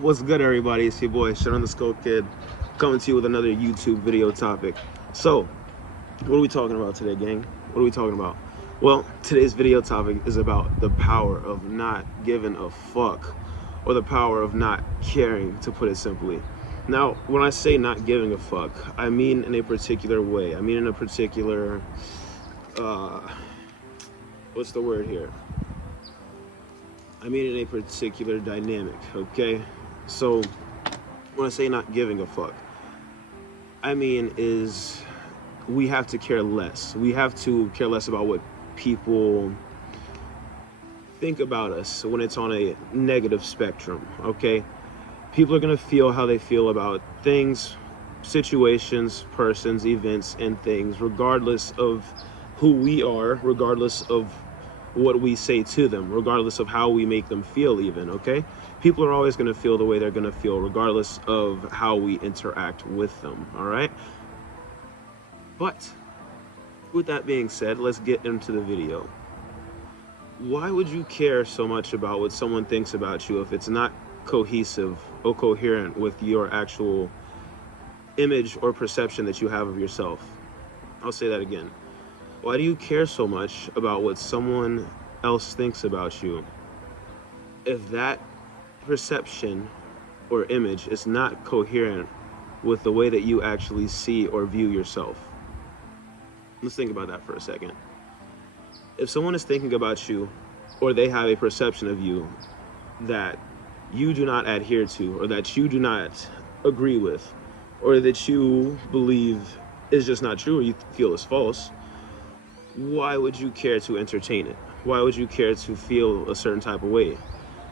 What's good, everybody? It's your boy Shit on the Scope Kid, coming to you with another YouTube video topic. So, what are we talking about today, gang? What are we talking about? Well, today's video topic is about the power of not giving a fuck, or the power of not caring, to put it simply. Now, when I say not giving a fuck, I mean in a particular way. I mean in a particular, what's the word here? I mean in a particular dynamic, okay? So, when I say not giving a fuck, I mean is we have to care less. We have to care less about what people think about us when it's on a negative spectrum, okay? People are gonna feel how they feel about things, situations, persons, events, and things, regardless of who we are, regardless of what we say to them, regardless of how we make them feel even, okay? People are always gonna feel the way they're gonna feel, regardless of how we interact with them, all right? But with that being said, let's get into the video. Why would you care so much about what someone thinks about you if it's not cohesive or coherent with your actual image or perception that you have of yourself? I'll say that again. Why do you care so much about what someone else thinks about you if that perception or image is not coherent with the way that you actually see or view yourself? Let's think about that for a second. If someone is thinking about you, or they have a perception of you that you do not adhere to, or that you do not agree with, or that you believe is just not true, or you feel is false, why would you care to entertain it? Why would you care to feel a certain type of way?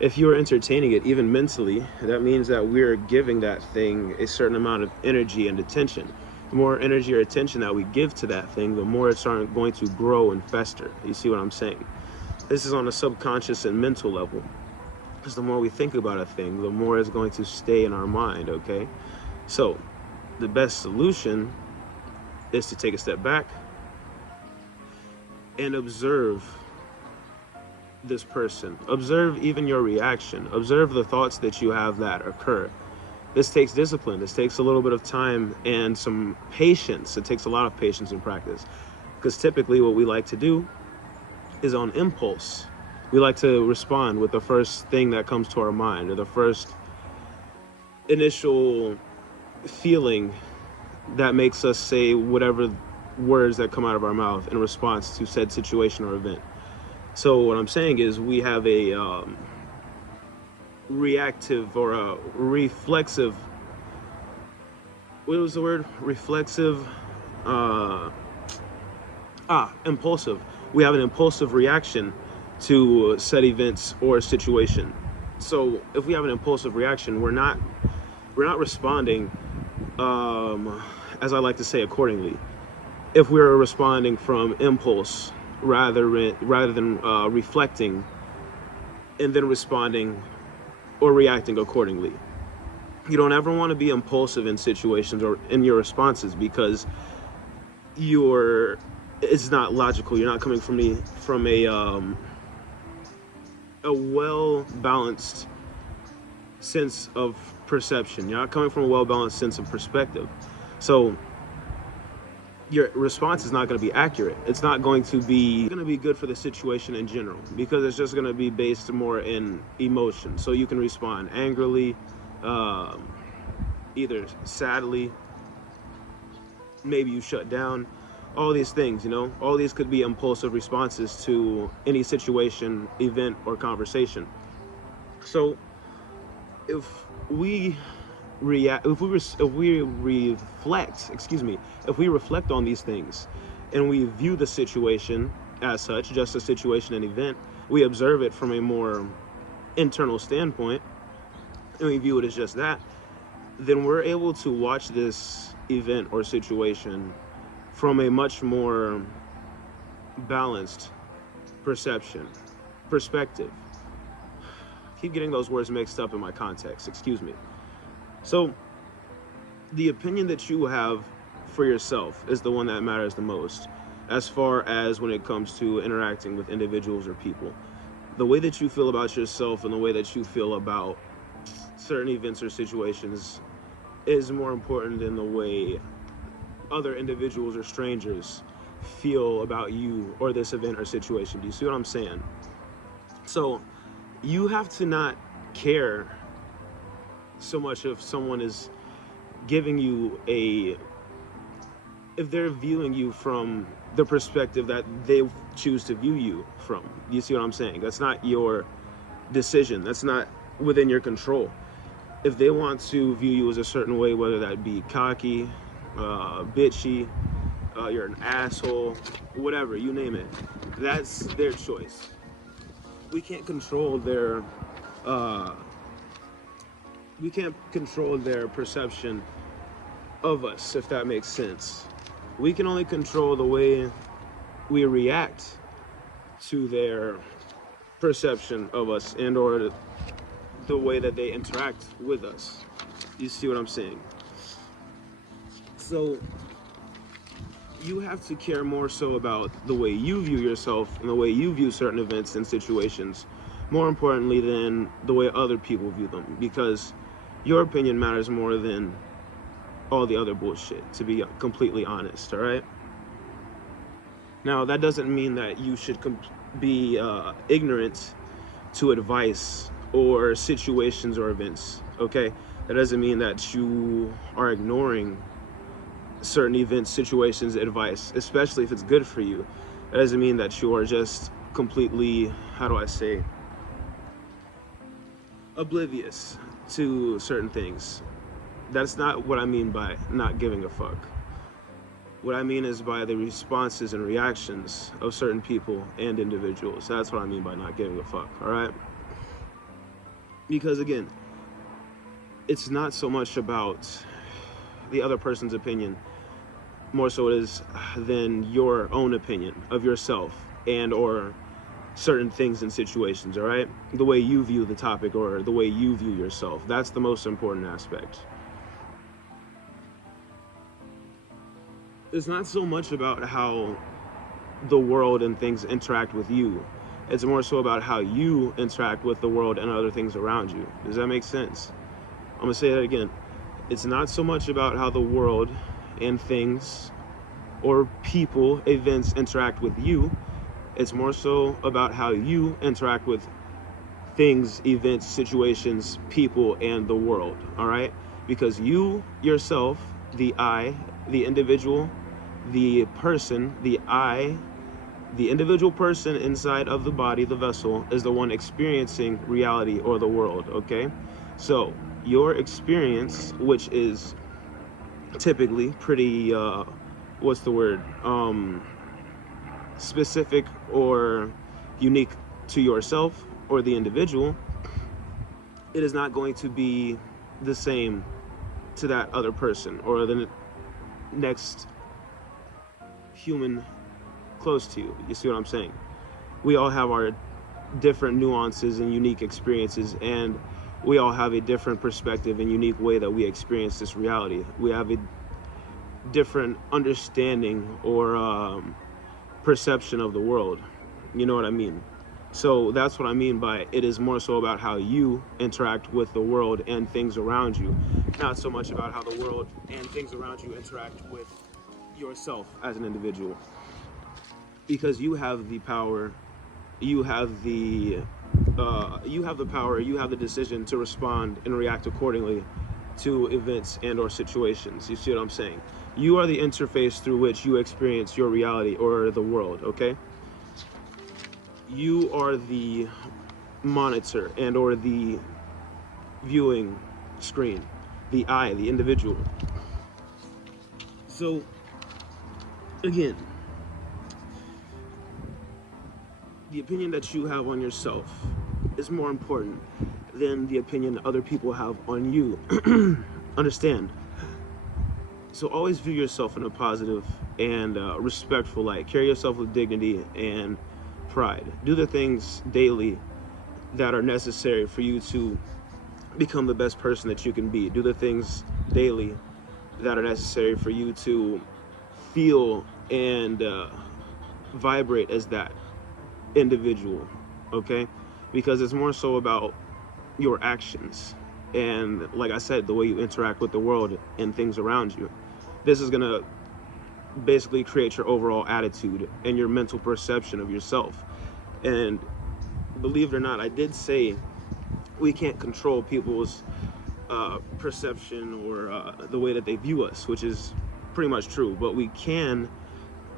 If you're entertaining it, even mentally, that means that we're giving that thing a certain amount of energy and attention. The more energy or attention that we give to that thing, the more it's going to grow and fester. You see what I'm saying? This is on a subconscious and mental level. Because the more we think about a thing, the more it's going to stay in our mind, okay? So, the best solution is to take a step back and observe this person. Observe even your reaction. Observe the thoughts that you have that occur. This takes discipline. This takes a little bit of time and some patience. It takes a lot of patience and practice. Because typically what we like to do is on impulse. We like to respond with the first thing that comes to our mind, or the first initial feeling that makes us say whatever words that come out of our mouth in response to said situation or event. So what I'm saying is we have a reactive or a reflexive, what was the word? Reflexive, impulsive. We have an impulsive reaction to said events or situation. So if we have an impulsive reaction, we're not responding, as I like to say, accordingly. If we're responding from impulse rather than reflecting and then responding or reacting accordingly. You don't ever want to be impulsive in situations or in your responses, because it's not logical. You're not coming from a well-balanced sense of perception. You're not coming from a well-balanced sense of perspective. So your response is not going to be accurate. It's not going to be good for the situation in general, because it's just going to be based more in emotion. So you can respond angrily, either sadly, maybe you shut down. All these things, all these could be impulsive responses to any situation, event, or conversation. So if we reflect on these things and we view the situation as such, just a situation and event, we observe it from a more internal standpoint, and we view it as just that, then we're able to watch this event or situation from a much more balanced perspective. Keep getting those words mixed up in my context, excuse me. So the opinion that you have for yourself is the one that matters the most, as far as when it comes to interacting with individuals or people. the way that you feel about yourself and the way that you feel about certain events or situations is more important than the way other individuals or strangers feel about you or this event or situation. Do you see what I'm saying? So you have to not care so much if someone is giving you if they're viewing you from the perspective that they choose to view you from. You see what I'm saying? That's not your decision. That's not within your control. If they want to view you as a certain way, whether that be cocky, bitchy, you're an asshole, whatever, you name it, that's their choice. We can't control their perception of us, if that makes sense. We can only control the way we react to their perception of us and or the way that they interact with us. You see what I'm saying? So you have to care more so about the way you view yourself and the way you view certain events and situations, more importantly than the way other people view them, because your opinion matters more than all the other bullshit, to be completely honest. All right, now that doesn't mean that you should be ignorant to advice or situations or events. Okay, that doesn't mean that you are ignoring certain events, situations, advice, especially if it's good for you. That doesn't mean that you are just completely, how do I say, oblivious to certain things. That's not what I mean by not giving a fuck. What I mean is by the responses and reactions of certain people and individuals. That's what I mean by not giving a fuck, all right? Because again, it's not so much about the other person's opinion, more so it is than your own opinion of yourself and or certain things and situations, all right? The way you view the topic or the way you view yourself. That's the most important aspect. It's not so much about how the world and things interact with you. It's more so about how you interact with the world and other things around you. Does that make sense? I'm gonna say that again. It's not so much about how the world and things or people, events interact with you. It's more so about how you interact with things, events, situations, people, and the world, all right? Because you yourself, the I, the individual, the person, the I, the individual person inside of the body, the vessel, is the one experiencing reality or the world, okay? So your experience, which is typically pretty, what's the word? Specific or unique to yourself or the individual, it is not going to be the same to that other person or the next human close to you. You see what I'm saying? We all have our different nuances and unique experiences, and we all have a different perspective and unique way that we experience this reality. We have a different understanding or perception of the world. You know what I mean? So that's what I mean by it is more so about how you interact with the world and things around you, not so much about how the world and things around you interact with yourself as an individual. Because you have the power, you have the power, you have the decision to respond and react accordingly to events and or situations. You see what I'm saying? You are the interface through which you experience your reality or the world, okay? You are the monitor and or the viewing screen, the I, the individual. So, again, the opinion that you have on yourself is more important than the opinion other people have on you. Understand? So always view yourself in a positive and respectful light. Carry yourself with dignity and pride. Do the things daily that are necessary for you to become the best person that you can be. Do the things daily that are necessary for you to feel and vibrate as that individual. okay? Because it's more so about your actions. And like I said, the way you interact with the world and things around you. This is gonna basically create your overall attitude and your mental perception of yourself. And believe it or not, I did say we can't control people's perception or the way that they view us, which is pretty much true, but we can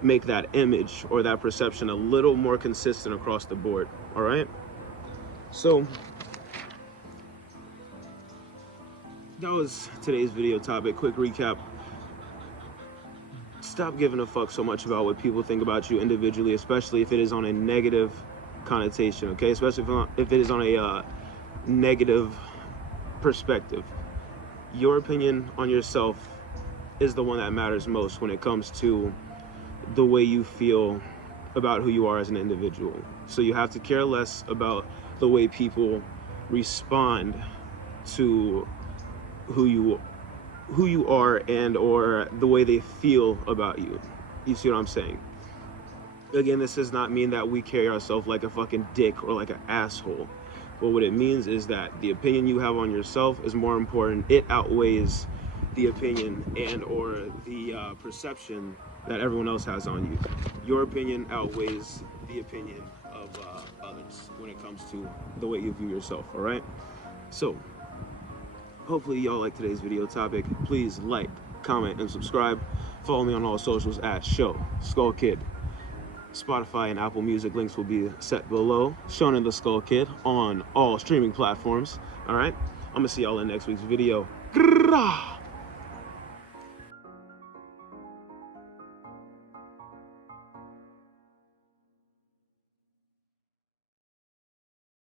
make that image or that perception a little more consistent across the board. All right, so that was today's video topic. Quick recap: stop giving a fuck so much about what people think about you individually, especially if it is on a negative connotation, okay? Especially if it is on a negative perspective. Your opinion on yourself is the one that matters most when it comes to the way you feel about who you are as an individual. So you have to care less about the way people respond to who you are and or the way they feel about you. You see what I'm saying? Again, this does not mean that we carry ourselves like a fucking dick or like an asshole. But what it means is that the opinion you have on yourself is more important. It outweighs the opinion and or the perception that everyone else has on you. Your opinion outweighs the opinion of others when it comes to the way you view yourself, all right? So, hopefully y'all like today's video topic. Please like, comment, and subscribe. Follow me on all socials at Show Skull Kid. Spotify and Apple Music links will be set below, shown in the Skull Kid on all streaming platforms. All right, I'm gonna see y'all in next week's video. Grrrah!